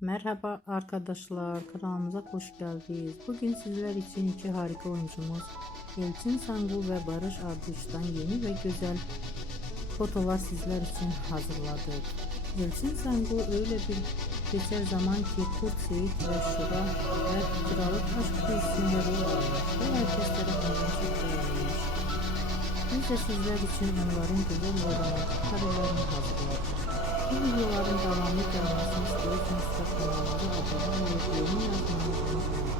Merhaba arkadaşlar, kanalımıza hoş geldiniz. Bugün sizler için iki harika oyuncumuz Elçin Sangu ve Barış Arduç'tan yeni ve güzel fotolar sizler için hazırladık. Elçin Sangu öyle bir geçer zaman ki Kurt Seyit ve Şura ve Kralık Aşk dizisinde rol almış ve herkeslere çok beğenilmiş. Biz de sizler için onların güzel ve romantik karelerini hazırladık. Bu videoların devamlı gelmesini istiyorsanız kanalımıza abone olup yorum yazmayı unutmayın.